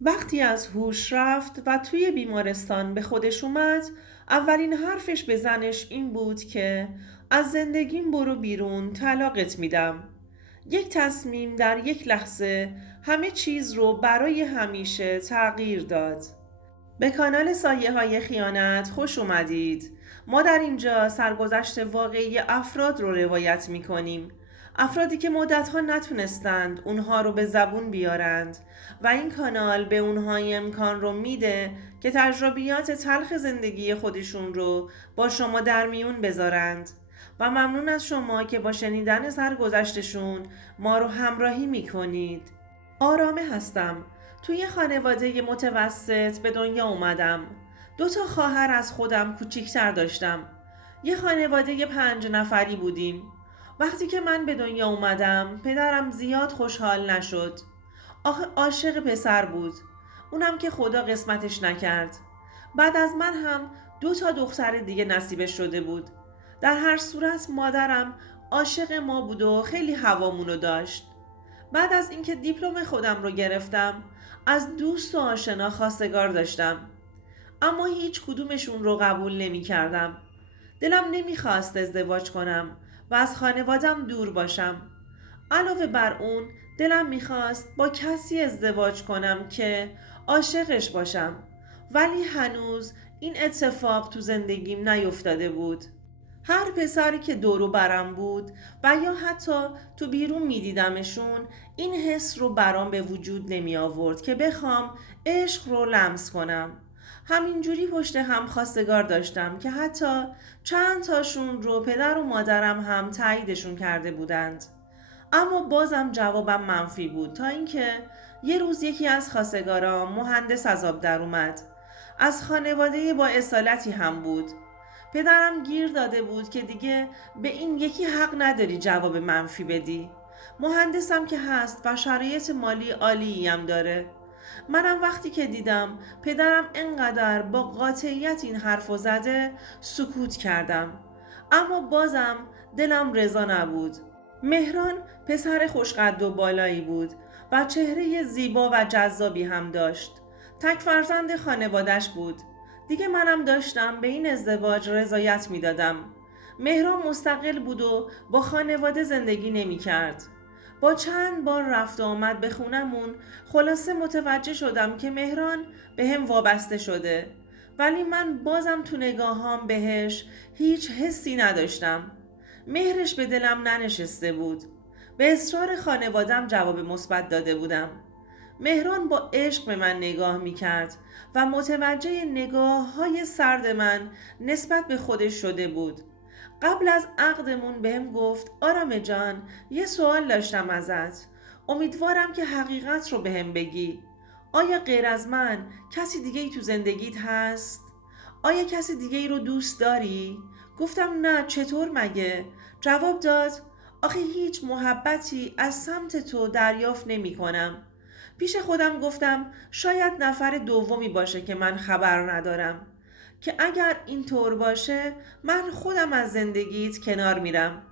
وقتی از هوش رفت و توی بیمارستان به خودش اومد، اولین حرفش به زنش این بود که از زندگیم برو بیرون، طلاقت میدم. یک تصمیم در یک لحظه همه چیز رو برای همیشه تغییر داد. به کانال سایه های خیانت خوش اومدید. ما در اینجا سرگذشت واقعی افراد رو روایت می کنیم. افرادی که مدتها نتونستند اونها رو به زبون بیارند و این کانال به اونها امکان رو میده که تجربیات تلخ زندگی خودشون رو با شما در میون بذارند و ممنون از شما که با شنیدن سرگذشتشون ما رو همراهی میکنید. آرامه هستم. توی خانواده متوسط به دنیا اومدم. 2 خواهر از خودم کوچیکتر داشتم. یه خانواده 5 نفری بودیم. وقتی که من به دنیا اومدم پدرم زیاد خوشحال نشد. آخه عاشق پسر بود. اونم که خدا قسمتش نکرد. بعد از من هم 2 دختر دیگه نصیبش شده بود. در هر صورت مادرم عاشق ما بود و خیلی هوامونو داشت. بعد از اینکه دیپلم خودم رو گرفتم از دوست و آشنا خواستگار داشتم، اما هیچ کدومشون رو قبول نمی کردم. دلم نمیخواست ازدواج کنم و از خانوادم دور باشم. علاوه بر اون دلم میخواست با کسی ازدواج کنم که عاشقش باشم، ولی هنوز این اتفاق تو زندگیم نیفتاده بود. هر پسری که دورو برم بود و یا حتی تو بیرون میدیدمشون این حس رو برام به وجود نمی آورد که بخوام عشق رو لمس کنم. همینجوری پشت هم خواستگار داشتم که حتی چند تاشون رو پدر و مادرم هم تاییدشون کرده بودند. اما بازم جوابم منفی بود تا اینکه یه روز یکی از خواستگارام مهندس از آب در اومد. از خانواده با اصالتی هم بود. پدرم گیر داده بود که دیگه به این یکی حق نداری جواب منفی بدی. مهندسم که هست و شرایط مالی عالی هم داره. منم وقتی که دیدم پدرم انقدر با قاطعیت این حرفو زده سکوت کردم. اما بازم دلم رضا نبود. مهران پسر خوشقد و بالایی بود و چهره زیبا و جذابی هم داشت. تک فرزند خانوادش بود. دیگه منم داشتم به این ازدواج رضایت می دادم. مهران مستقل بود و با خانواده زندگی نمی کرد. با چند بار رفت و آمد به خونمون خلاصه متوجه شدم که مهران به هم وابسته شده، ولی من بازم تو نگاهام بهش هیچ حسی نداشتم. مهرش به دلم ننشسته بود. به اصرار خانوادم جواب مثبت داده بودم. مهران با عشق به من نگاه می کرد و متوجه نگاه های سرد من نسبت به خودش شده بود. قبل از عقدمون بهم گفت آرامه جان، یه سوال داشتم ازت. امیدوارم که حقیقت رو بهم بگی. آیا غیر از من کسی دیگه ای تو زندگیت هست؟ آیا کسی دیگه ای رو دوست داری؟ گفتم نه، چطور مگه؟ جواب داد آخه هیچ محبتی از سمت تو دریافت نمی کنم. پیش خودم گفتم شاید نفر دومی باشه که من خبر ندارم، که اگر اینطور باشه من خودم از زندگیت کنار میرم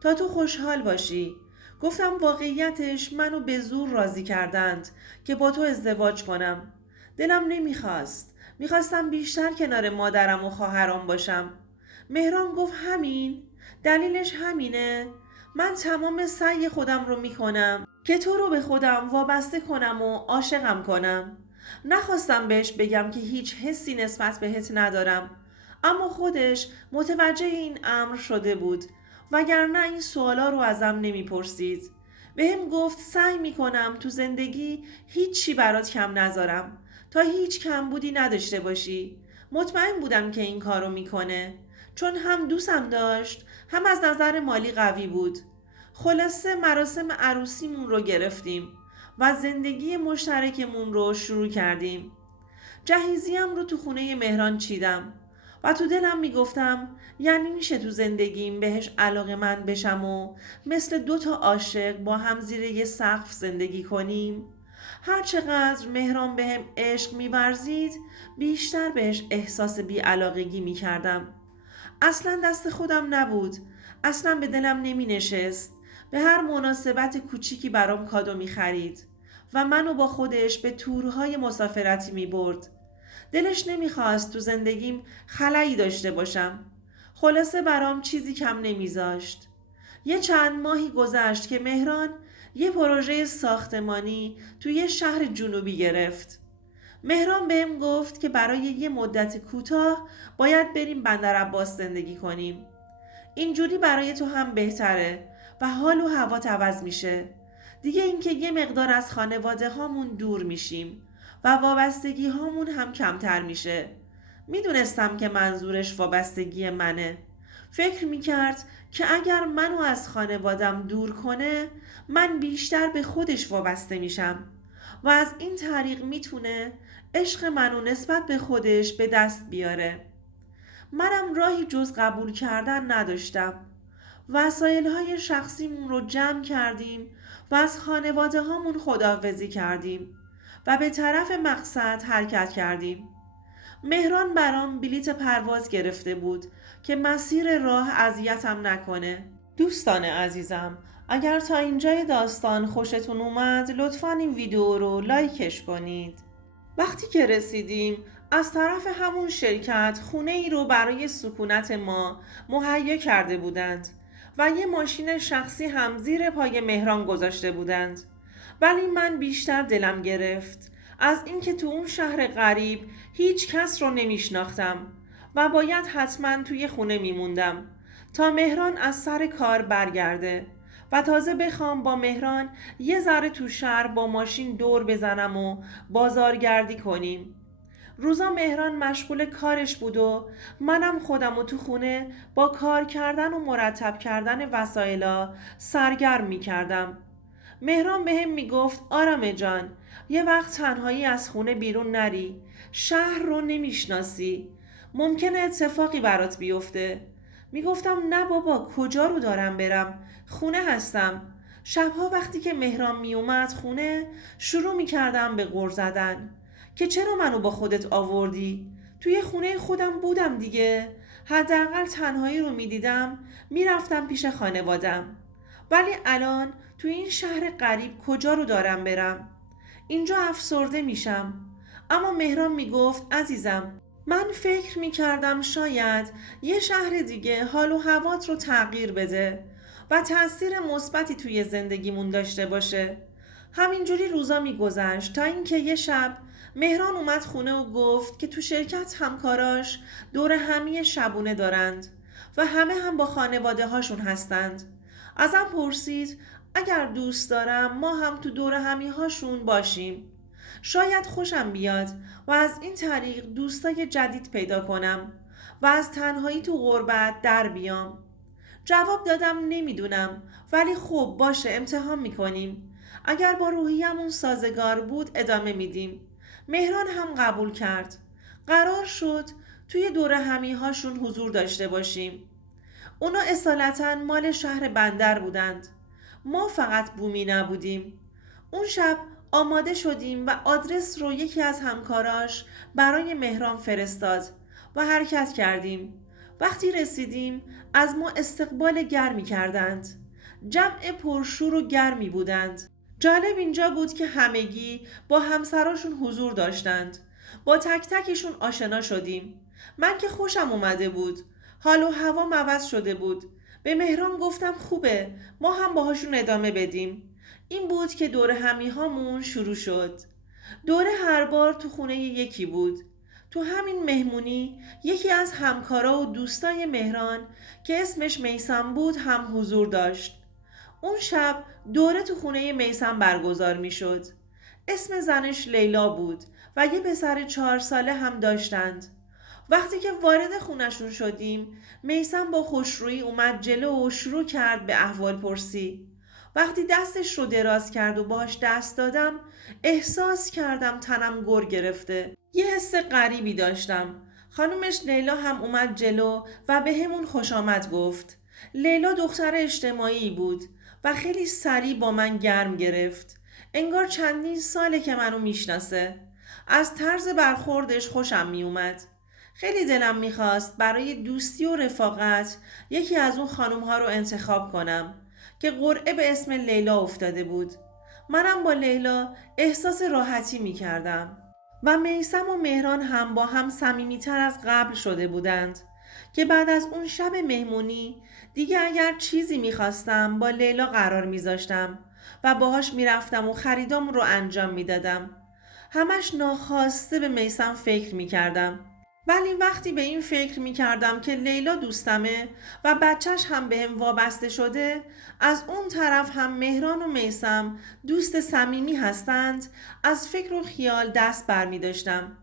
تا تو خوشحال باشی. گفتم واقعیتش منو به زور راضی کردند که با تو ازدواج کنم. دلم نمیخواست. میخواستم بیشتر کنار مادرم و خواهرام باشم. مهران گفت همین؟ دلیلش همینه؟ من تمام سعی خودم رو میکنم که تو رو به خودم وابسته کنم و عاشقم کنم. نخواستم بهش بگم که هیچ حسی نسبت بهت ندارم، اما خودش متوجه این امر شده بود، وگرنه این سوالا رو ازم نمیپرسید. بهم گفت سعی میکنم تو زندگی هیچی برات کم نذارم تا هیچ کمبودی نداشته باشی. مطمئن بودم که این کارو میکنه، چون هم دوستم داشت هم از نظر مالی قوی بود. خلاصه مراسم عروسیمون رو گرفتیم و زندگی مشترکمون رو شروع کردیم. جهیزیم رو تو خونه مهران چیدم و تو دلم میگفتم یعنی میشه تو زندگیم بهش علاقه من بشم و مثل 2 عاشق با هم زیر یه سقف زندگی کنیم. هرچقدر مهران بهم عشق میورزید بیشتر بهش احساس بیعلاقگی میکردم. اصلا دست خودم نبود. اصلا به دلم نمی نشست. به هر مناسبت کوچیکی برام کادو می خرید. و منو با خودش به تورهای مسافرتی می برد. دلش نمیخواست تو زندگیم خلایی داشته باشم. خلاصه برام چیزی کم نمیذاشت. یه چند ماهی گذشت که مهران یه پروژه ساختمانی توی یه شهر جنوبی گرفت. مهران بهم گفت که برای یه مدت کوتاه باید بریم بندرعباس زندگی کنیم. اینجوری برای تو هم بهتره و حال و هوات عوض میشه. دیگه اینکه یه مقدار از خانواده هامون دور میشیم و وابستگی هامون هم کمتر میشه. میدونستم که منظورش وابستگی منه. فکر میکرد که اگر منو از خانوادم دور کنه من بیشتر به خودش وابسته میشم و از این طریق میتونه عشق منو نسبت به خودش به دست بیاره. منم راهی جز قبول کردن نداشتم. وسایل های شخصیمون رو جمع کردیم و از خانواده هامون خداحافظی کردیم و به طرف مقصد حرکت کردیم. مهران برام بلیت پرواز گرفته بود که مسیر راه اذیتم نکنه. دوستان عزیزم، اگر تا اینجای داستان خوشتون اومد لطفاً این ویدیو رو لایکش کنید. وقتی که رسیدیم از طرف همون شرکت خونه ای رو برای سکونت ما مهیا کرده بودند و یه ماشین شخصی هم زیر پای مهران گذاشته بودند. ولی من بیشتر دلم گرفت از اینکه تو اون شهر غریب هیچ کس رو نمیشناختم و باید حتما توی خونه میموندم تا مهران از سر کار برگرده و تازه بخوام با مهران یه ذره تو شهر با ماشین دور بزنم و بازارگردی کنیم. روزا مهران مشغول کارش بود و منم خودم تو خونه با کار کردن و مرتب کردن وسایلا سرگرم می کردم. مهران بهم میگفت آرامه جان، یه وقت تنهایی از خونه بیرون نری، شهر رو نمیشناسی، ممکنه اتفاقی برات بیفته. میگفتم نه بابا، کجا رو دارم برم، خونه هستم. شبها وقتی که مهران میومد خونه شروع میکردم به غر زدن که چرا منو با خودت آوردی؟ توی خونه خودم بودم دیگه. حداقل تنهایی رو میدیدم میرفتم پیش خانوادم. ولی الان توی این شهر غریب کجا رو دارم برم؟ اینجا افسرده میشم. اما مهران میگفت عزیزم، من فکر میکردم شاید یه شهر دیگه حال و هوات رو تغییر بده و تأثیر مثبتی توی زندگیمون داشته باشه. همینجوری روزا میگذشت تا اینکه یه شب مهران اومد خونه و گفت که تو شرکت همکاراش دور همی شبونه دارند و همه هم با خانواده هاشون هستند. ازم پرسید اگر دوست دارم ما هم تو دور همی هاشون باشیم. شاید خوشم بیاد و از این طریق دوستای جدید پیدا کنم و از تنهایی تو غربت در بیام. جواب دادم نمیدونم، ولی خب باشه امتحان میکنیم. اگر با روحیمون سازگار بود ادامه میدیم. مهران هم قبول کرد. قرار شد توی دور همی هاشون حضور داشته باشیم. اونا اصالتا مال شهر بندر بودند. ما فقط بومی نبودیم. اون شب آماده شدیم و آدرس رو یکی از همکاراش برای مهران فرستاد و حرکت کردیم. وقتی رسیدیم از ما استقبال گرمی کردند. جمع پرشور و گرمی بودند. جالب اینجا بود که همگی با همسراشون حضور داشتند. با تک تکشون آشنا شدیم. من که خوشم اومده بود. حال و هوام عوض شده بود. به مهران گفتم خوبه ما هم باهاشون ادامه بدیم. این بود که دور همی هامون شروع شد. دوره هر بار تو خونه یکی بود. تو همین مهمونی یکی از همکارا و دوستای مهران که اسمش میثم بود هم حضور داشت. اون شب دوره تو خونه میثم برگزار می شد. اسم زنش لیلا بود و یه پسر 4 ساله هم داشتند. وقتی که وارد خونشون شدیم میثم با خوشرویی اومد جلو و شروع کرد به احوال پرسی. وقتی دستش رو دراز کرد و باش دست دادم احساس کردم تنم گر گرفته. یه حس غریبی داشتم. خانومش لیلا هم اومد جلو و به همون خوش آمد گفت. لیلا دختر اجتماعی بود و خیلی سریع با من گرم گرفت. انگار چندین ساله که منو میشناسه. از طرز برخوردش خوشم میومد. خیلی دلم میخواست برای دوستی و رفاقت یکی از اون خانومها رو انتخاب کنم که قرعه به اسم لیلا افتاده بود. منم با لیلا احساس راحتی می کردم و میثم و مهران هم با هم صمیمیتر از قبل شده بودند که بعد از اون شب مهمونی دیگه اگر چیزی میخواستم با لیلا قرار میذاشتم و باهاش میرفتم و خریدام رو انجام میدادم. همش ناخواسته به میثم فکر میکردم، ولی وقتی به این فکر میکردم که لیلا دوستمه و بچهش هم بهم وابسته شده، از اون طرف هم مهران و میثم دوست صمیمی هستند، از فکر و خیال دست برمی داشتم.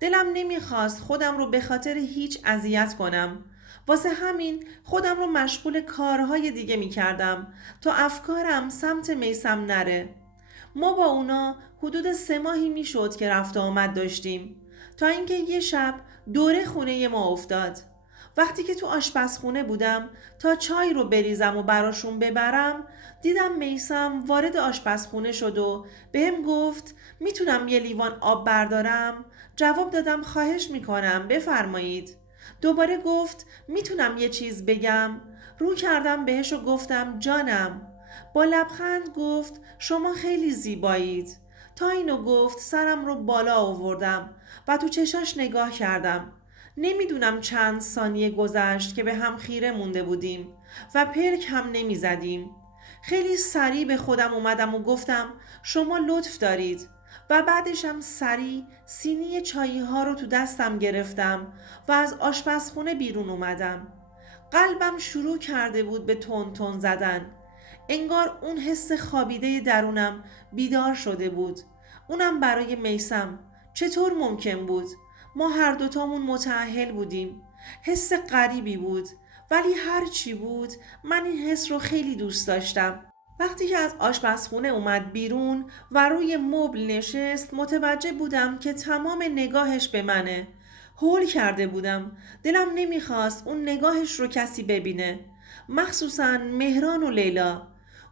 دلم نمیخواست خودم رو به خاطر هیچ اذیت کنم. واسه همین خودم رو مشغول کارهای دیگه میکردم تا افکارم سمت میثم نره. ما با اونا حدود 3 ماهی میشد که رفت و آمد داشتیم تا اینکه یه شب دوره خونه ما افتاد. وقتی که تو آشپزخونه بودم تا چای رو بریزم و براشون ببرم، دیدم میثم وارد آشپزخونه شد و بهم گفت میتونم یه لیوان آب بردارم؟ جواب دادم خواهش میکنم بفرمایید. دوباره گفت میتونم یه چیز بگم؟ رو کردم بهش و گفتم جانم. با لبخند گفت شما خیلی زیبایید. تا اینو گفت سرم رو بالا آوردم و تو چشاش نگاه کردم. نمیدونم چند ثانیه گذشت که به هم خیره مونده بودیم و پلک هم نمی زدیم. خیلی سریع به خودم اومدم و گفتم شما لطف دارید و بعدشم سریع سینی چایی ها رو تو دستم گرفتم و از آشپزخونه بیرون اومدم. قلبم شروع کرده بود به تون تون زدن. انگار اون حس خوابیده درونم بیدار شده بود. اونم برای میثم. چطور ممکن بود؟ ما هر دوتامون متأهل بودیم. حس غریبی بود، ولی هر چی بود من این حس رو خیلی دوست داشتم. وقتی که از آشپزخونه اومد بیرون و روی مبل نشست، متوجه بودم که تمام نگاهش به منه. هول کرده بودم. دلم نمیخواست اون نگاهش رو کسی ببینه، مخصوصا مهران و لیلا.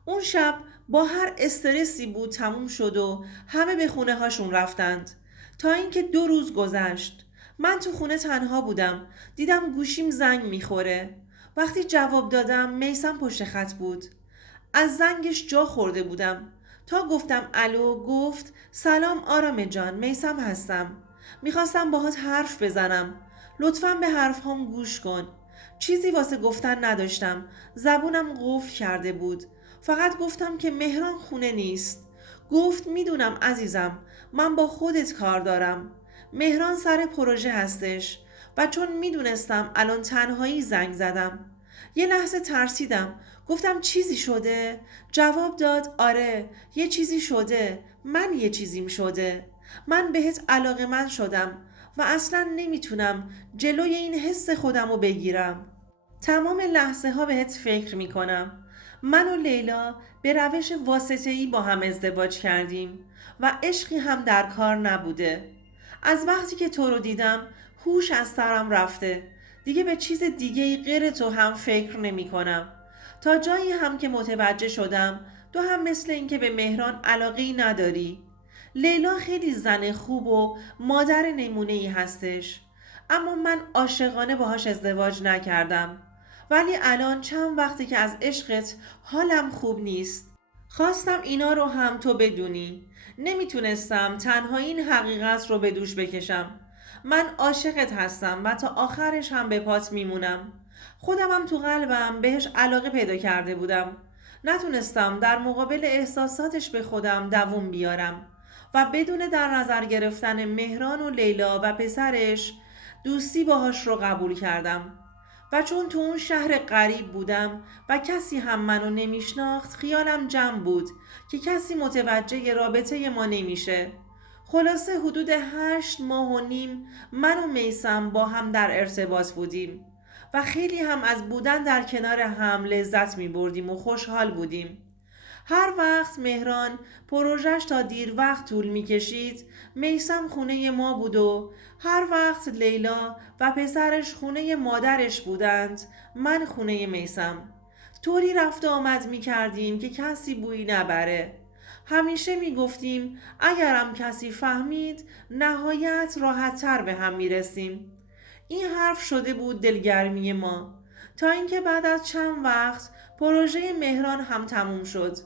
اون شب با هر استرسی بود تموم شد و همه به خونه هاشون رفتند. تا اینکه 2 روز گذشت. من تو خونه تنها بودم. دیدم گوشیم زنگ میخوره. وقتی جواب دادم میثم پشت خط بود. از زنگش جا خورده بودم. تا گفتم الو، گفت سلام آرام جان، میثم هستم. میخواستم باهات حرف بزنم. لطفاً به حرفهام گوش کن. چیزی واسه گفتن نداشتم. زبونم قفل کرده بود. فقط گفتم که مهران خونه نیست. گفت میدونم عزیزم، من با خودت کار دارم. مهران سر پروژه هستش و چون میدونستم الان تنهایی زنگ زدم. یه لحظه ترسیدم. گفتم چیزی شده؟ جواب داد آره یه چیزی شده. من یه چیزیم شده. من بهت علاقه‌مند شدم و اصلا نمیتونم جلوی این حس خودم رو بگیرم. تمام لحظه ها بهت فکر میکنم. من و لیلا به روش واسطه‌ای با هم ازدواج کردیم و عشقی هم در کار نبوده. از وقتی که تو رو دیدم هوش از سرم رفته. دیگه به چیز دیگه‌ای غیر تو هم فکر نمی کنم. تا جایی هم که متوجه شدم تو هم مثل این که به مهران علاقه‌ای نداری. لیلا خیلی زن خوب و مادر نمونه‌ای هستش، اما من عاشقانه باهاش ازدواج نکردم. ولی الان چند وقتی که از عشقت حالم خوب نیست. خواستم اینا رو هم تو بدونی. نمیتونستم تنها این حقیقت رو به دوش بکشم. من عاشقت هستم و تا آخرش هم به پات میمونم. خودمم تو قلبم بهش علاقه پیدا کرده بودم. نتونستم در مقابل احساساتش به خودم دووم بیارم و بدون در نظر گرفتن مهران و لیلا و پسرش دوستی باهاش رو قبول کردم. و چون تو اون شهر غریب بودم و کسی هم منو نمیشناخت، خیالم جمع بود که کسی متوجه رابطه ما نمیشه. خلاصه حدود 8 ماه و نیم من و میثم با هم در ارتباط بودیم و خیلی هم از بودن در کنار هم لذت می بردیم و خوشحال بودیم. هر وقت مهران پروژش تا دیر وقت طول می کشید، میثم خونه ما بود و هر وقت لیلا و پسرش خونه مادرش بودند، من خونه میثم. طوری رفت و آمد می کردیم که کسی بویی نبره. همیشه می گفتیم اگرم کسی فهمید نهایت راحت تر به هم می رسیم. این حرف شده بود دلگرمی ما، تا اینکه بعد از چند وقت پروژه مهران هم تموم شد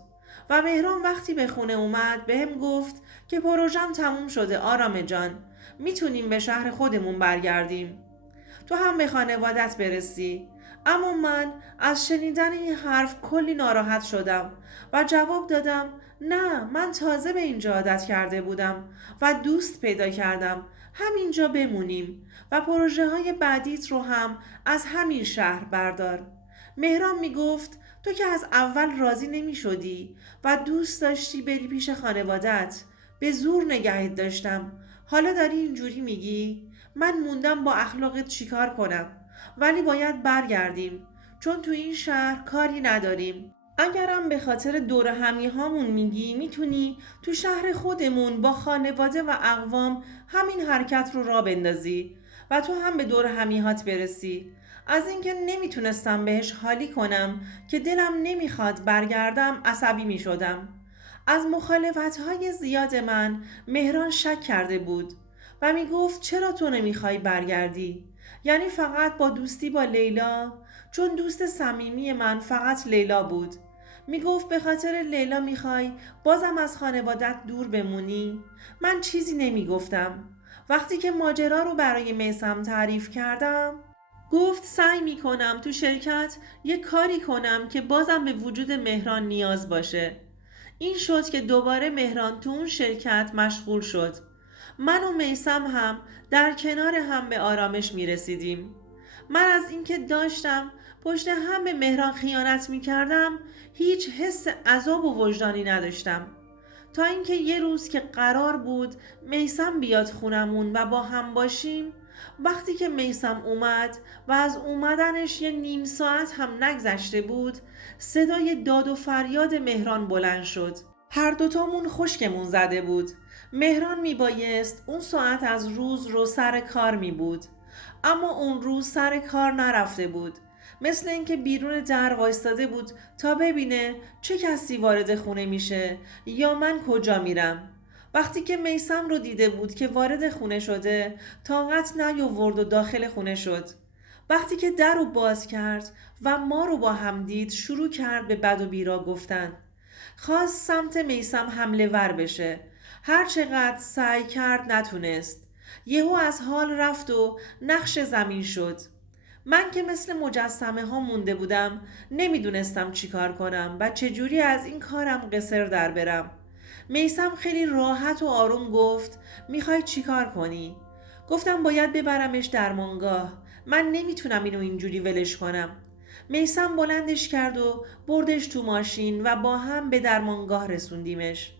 و مهران وقتی به خونه اومد بهم گفت که پروژم تموم شده آرامه جان، میتونیم به شهر خودمون برگردیم. تو هم به خانوادت برسی. اما من از شنیدن این حرف کلی ناراحت شدم و جواب دادم نه، من تازه به اینجا عادت کرده بودم و دوست پیدا کردم، همینجا بمونیم و پروژه های بعدیت رو هم از همین شهر بردار. مهران می گفت تو که از اول راضی نمی شدی و دوست داشتی بری پیش خانوادت، به زور نگهت داشتم، حالا داری اینجوری میگی؟ من موندم با اخلاقت چیکار کنم؟ ولی باید برگردیم چون تو این شهر کاری نداریم. اگرم به خاطر دور همی هامون میگی، میتونی تو شهر خودمون با خانواده و اقوام همین حرکت رو را بندازی و تو هم به دور همیهات برسی. از اینکه نمیتونستم بهش حالی کنم که دلم نمیخواد برگردم عصبی میشدم. از مخالفت‌های زیاد من مهران شک کرده بود و میگفت چرا تو نمیخوای برگردی؟ یعنی فقط با دوستی با لیلا؟ چون دوست صمیمی من فقط لیلا بود. میگفت به خاطر لیلا میخوای بازم از خانوادت دور بمونی؟ من چیزی نمیگفتم. وقتی که ماجرا رو برای میثم تعریف کردم گفت سعی میکنم تو شرکت یه کاری کنم که بازم به وجود مهران نیاز باشه. این شد که دوباره مهران تو اون شرکت مشغول شد. من و میثم هم در کنار هم به آرامش می رسیدیم. من از اینکه داشتم پشت هم به مهران خیانت می کردم هیچ حس عذاب و وجدانی نداشتم، تا اینکه یه روز که قرار بود میثم بیاد خونمون و با هم باشیم. وقتی که میثم اومد و از اومدنش یه نیم ساعت هم نگذشته بود، صدای داد و فریاد مهران بلند شد. هر دوتامون خشکمون زده بود. مهران میبایست اون ساعت از روز رو سر کار می بود، اما اون روز سر کار نرفته بود. مثل اینکه بیرون در وایستاده بود تا ببینه چه کسی وارد خونه میشه یا من کجا میرم. وقتی که میثم رو دیده بود که وارد خونه شده، طاقت نیاورد و داخل خونه شد. وقتی که در رو باز کرد و ما رو با هم دید، شروع کرد به بد و بیرا گفتن. خواست سمت میثم حمله ور بشه. هر چقدر سعی کرد نتونست. یهو از حال رفت و نقش زمین شد. من که مثل مجسمه ها مونده بودم، نمیدونستم چی کار کنم و چجوری از این کارم قصر در برم. میثم خیلی راحت و آروم گفت میخوای چی کار کنی؟ گفتم باید ببرمش درمانگاه، من نمیتونم اینو اینجوری ولش کنم. میثم بلندش کرد و بردش تو ماشین و با هم به درمانگاه رسوندیمش.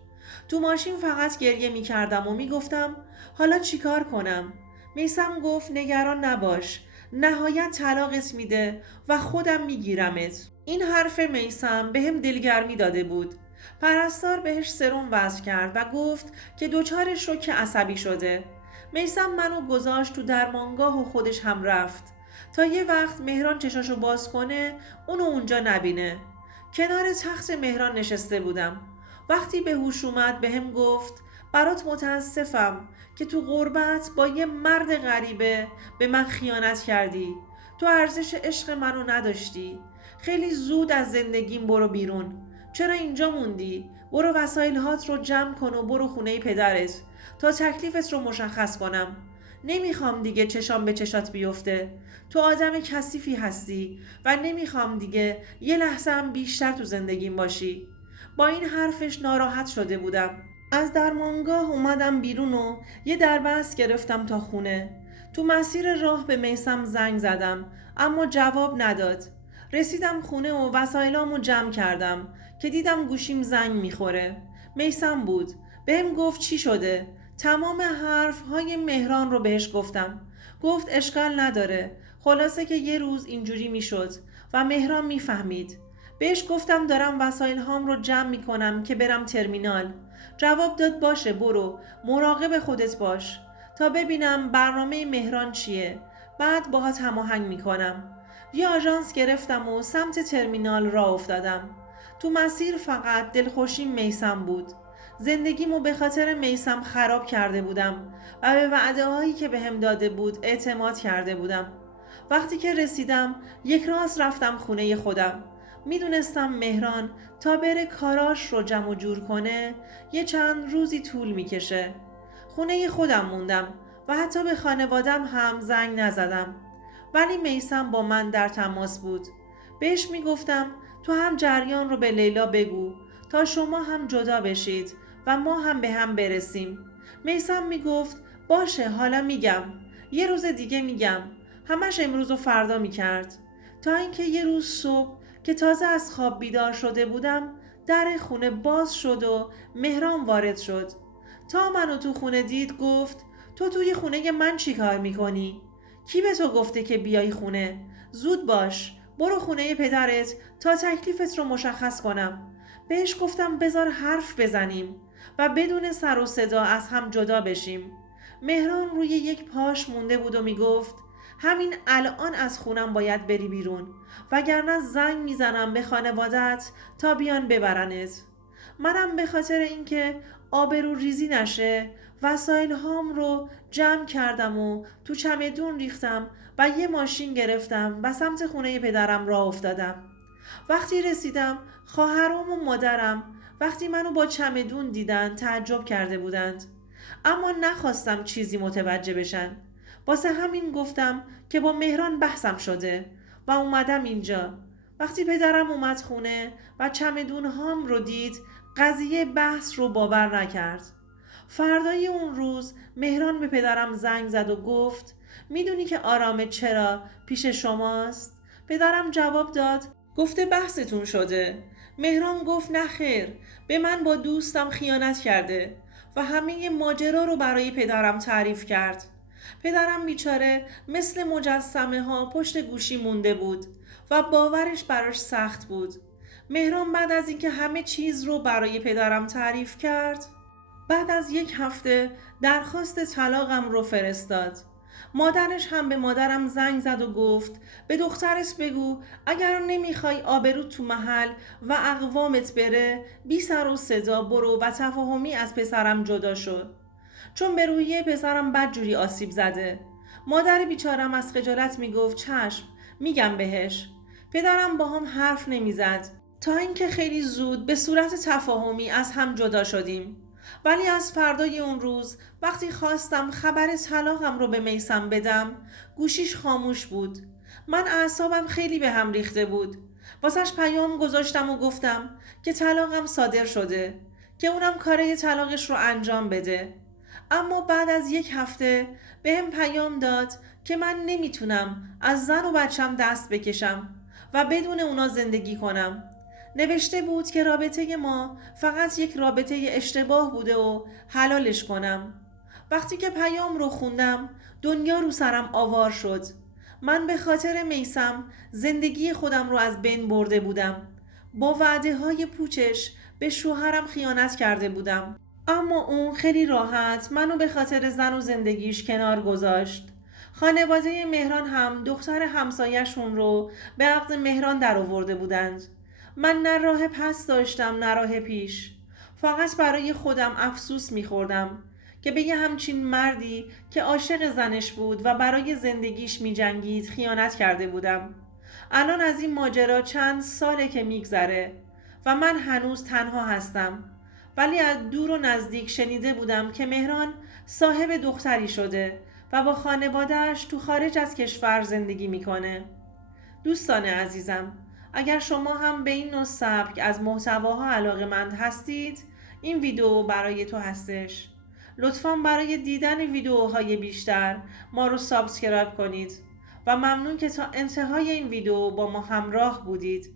تو ماشین فقط گریه میکردم و میگفتم حالا چی کار کنم؟ میثم گفت نگران نباش، نهایت طلاقت میده و خودم میگیرمت. این حرف میثم بهم دلگرمی داده بود. پرستار بهش سرم وضع کرد و گفت که دچار شوک عصبی شده. میثم منو گذاشت تو درمانگاه و خودش هم رفت تا یه وقت مهران چشاشو باز کنه اونو اونجا نبینه. کنار تخت مهران نشسته بودم. وقتی به هوش اومد بهم گفت برات متاسفم که تو غربت با یه مرد غریبه به من خیانت کردی. تو ارزش عشق منو نداشتی. خیلی زود از زندگیم برو بیرون. چرا اینجا موندی؟ برو وسایل هات رو جمع کن و برو خونه پدرت تا تکلیفت رو مشخص کنم. نمیخوام دیگه چشام به چشات بیفته. تو آدم کثیفی هستی و نمیخوام دیگه یه لحظه هم بیشتر تو زندگیم باشی. با این حرفش ناراحت شده بودم. از درمانگاه اومدم بیرون و یه دربست گرفتم تا خونه. تو مسیر راه به میثم زنگ زدم اما جواب نداد. رسیدم خونه و وسایلامو جمع کردم که دیدم گوشیم زنگ میخوره. میثم بود. بهم گفت چی شده؟ تمام حرفهای مهران رو بهش گفتم. گفت اشکال نداره. خلاصه که یه روز اینجوری میشد و مهران میفهمید. بهش گفتم دارم وسایل هام رو جمع میکنم که برم ترمینال. جواب داد باشه برو، مراقب خودت باش تا ببینم برنامه مهران چیه، بعد باهات هماهنگ میکنم. یه آژانس گرفتم و سمت ترمینال راه افتادم. تو مسیر فقط دلخوشیم میثم بود. زندگیمو به خاطر میثم خراب کرده بودم و به وعده هایی که بهم داده بود اعتماد کرده بودم. وقتی که رسیدم یک راست رفتم خونه خودم. میدونستم مهران تا بره کاراش رو جمع و جور کنه یه چند روزی طول میکشه. خونه خودم موندم و حتی به خانوادم هم زنگ نزدم. ولی میثم با من در تماس بود. بهش میگفتم تو هم جریان رو به لیلا بگو تا شما هم جدا بشید و ما هم به هم برسیم. میثم میگفت باشه حالا میگم، یه روز دیگه میگم. همش امروز و فردا میکرد تا اینکه یه روز صبح که تازه از خواب بیدار شده بودم در خونه باز شد و مهران وارد شد. تا منو تو خونه دید گفت تو توی خونه من چی کار میکنی؟ کی به تو گفته که بیای خونه؟ زود باش برو خونه پدرت تا تکلیفت رو مشخص کنم. بهش گفتم بذار حرف بزنیم و بدون سر و صدا از هم جدا بشیم. مهران روی یک پاش مونده بود و میگفت همین الان از خونم باید بری بیرون وگرنه زنگ میزنم به خانوادت تا بیان ببرنت. منم به خاطر اینکه آبرو ریزی نشه وسایل هام رو جمع کردم و تو چمدون ریختم و یه ماشین گرفتم و سمت خونه پدرم راه افتادم. وقتی رسیدم خواهرام و مادرم وقتی منو با چمدون دیدن تعجب کرده بودند، اما نخواستم چیزی متوجه بشن. واسه همین گفتم که با مهران بحثم شده و اومدم اینجا. وقتی پدرم اومد خونه و چمدون هام رو دید قضیه بحث رو باور نکرد. فردای اون روز مهران به پدرم زنگ زد و گفت میدونی که آرامه چرا پیش شماست؟ پدرم جواب داد گفته بحثتون شده. مهران گفت نه خیر، به من با دوستم خیانت کرده و همه ماجرا رو برای پدرم تعریف کرد. پدرم بیچاره مثل مجسمه ها پشت گوشی مونده بود و باورش براش سخت بود. مهران بعد از اینکه همه چیز رو برای پدرم تعریف کرد، بعد از یک هفته درخواست طلاقم رو فرستاد. مادرش هم به مادرم زنگ زد و گفت به دخترت بگو اگر نمیخوای آبرو تو محل و اقوامت بره بی سر و صدا برو و تفاهمی از پسرم جدا شد، چون به روحیه پسرم بدجوری آسیب زده. مادر بیچارم از خجالت میگفت چشم میگم بهش. پدرم با هم حرف نمیزد تا اینکه خیلی زود به صورت تفاهمی از هم جدا شدیم. ولی از فردای اون روز وقتی خواستم خبر طلاقم رو به میثم بدم گوشیش خاموش بود. من اعصابم خیلی به هم ریخته بود. واسش پیام گذاشتم و گفتم که طلاقم صادر شده، که اونم کاره طلاقش رو انجام بده. اما بعد از یک هفته بهم پیام داد که من نمیتونم از زن و بچم دست بکشم و بدون اونا زندگی کنم. نوشته بود که رابطه ما فقط یک رابطه اشتباه بوده و حلالش کنم. وقتی که پیام رو خوندم دنیا رو سرم آوار شد. من به خاطر میثم زندگی خودم رو از بین برده بودم. با وعده های پوچش به شوهرم خیانت کرده بودم، اما اون خیلی راحت منو به خاطر زن و زندگیش کنار گذاشت. خانواده مهران هم دختر همسایه‌شون رو به عقد مهران در آورده بودند. من نه راه پس داشتم نه راه پیش. فقط برای خودم افسوس می‌خوردم که به یه همچین مردی که عاشق زنش بود و برای زندگیش می‌جنگید خیانت کرده بودم. الان از این ماجرا چند ساله که میگذره و من هنوز تنها هستم. ولی از دور و نزدیک شنیده بودم که مهران صاحب دختری شده و با خانواده‌اش تو خارج از کشور زندگی میکنه. دوستان عزیزم، اگر شما هم به این نوع سبک از محتواها علاقه‌مند هستید، این ویدیو برای تو هستش. لطفاً برای دیدن ویدیوهای بیشتر ما رو سابسکرایب کنید و ممنون که تا انتهای این ویدیو با ما همراه بودید.